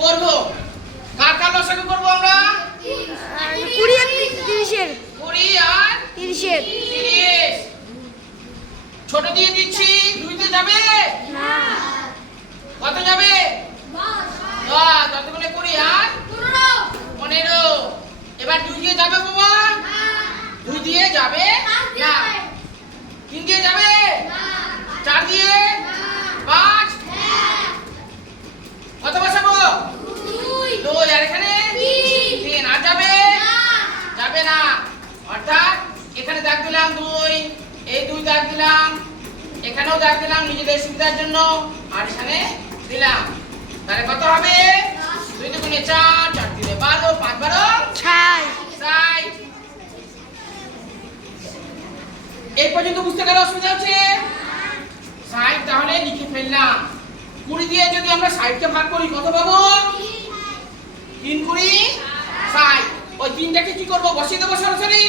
করব। কার কার লসাগু করব আমরা? 20 আর 30-এর। 20 আর 30-এর। 30। ছোট দিয়ে দিচ্ছি, 2 তে যাবে না। কত যাবে? 10। ততক্ষণে 20 আর 15। এবার 2 দিয়ে যাবে বাবা? 2 দিয়ে যাবে না। 3 দিয়ে যাবে? 4 দিয়ে? 5? কত বসাবো? 2। আর এখানে 3। আর যাবে? যাবে না। অর্থাৎ এখানে দাগ দিলাম 2, এই 2 দাগ দিলাম, এখানেও দাগ দিলাম নিজেদের সুবিধার জন্য, আর এখানে দিলাম। তাহলে কত হবে? 2 দুগুণে 4, 4 তিনে 12, 5 12 60। এই পর্যন্ত বুঝতে গেলে অসুবিধা হচ্ছে? 60। তাহলে লিখে ফেললাম। 20 দিয়ে যদি আমরা 60 কে ভাগ করি কত পাবো? 3 20 60। ওই 3টাকে কি করব? বসিয়ে দেবো সরাসরি?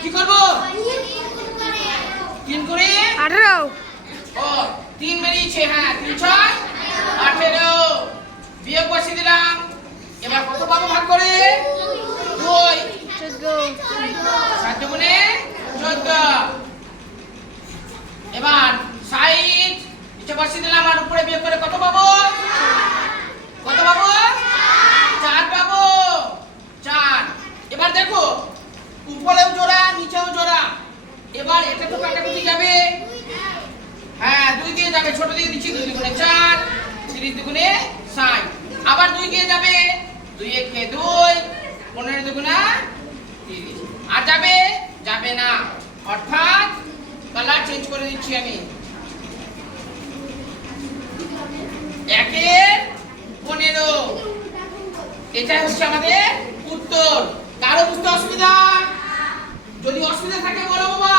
কি করব? 3 20 18। ও 3 বেরিয়েছে। হ্যাঁ 3 6 18। বিয়োগ বসিয়ে দিলাম। এবার কত পাবো ভাগ করে? 2। 14। 7 দুগুণে 14। এবার 60 নিচে বসিয়ে দিলাম, আর উপরে বিয়োগ করে কত পাবো? কত পাবো? 4 পাবো। 4। এবার দেখো উপরেও জোড়া নিচেও জোড়া। এবার এটা তো কাটাকুটি যাবে। হ্যাঁ 2 দিয়ে যাবে, ছোট দিয়ে দিচ্ছি। 2 দুগুণে 4, 30 দুগুণে 60। আবার 2 দিয়ে যাবে, 2 একে 2, 15 দুগুণা 30। আর যাবে? যাবে না। অর্থাৎ কালার চেঞ্জ করে দিচ্ছি আমি। 1 এর 15। এটাই হচ্ছে আমাদের উত্তর। কারো বুঝতে অসুবিধা? যদি অসুবিধা থাকে বলো বাবা।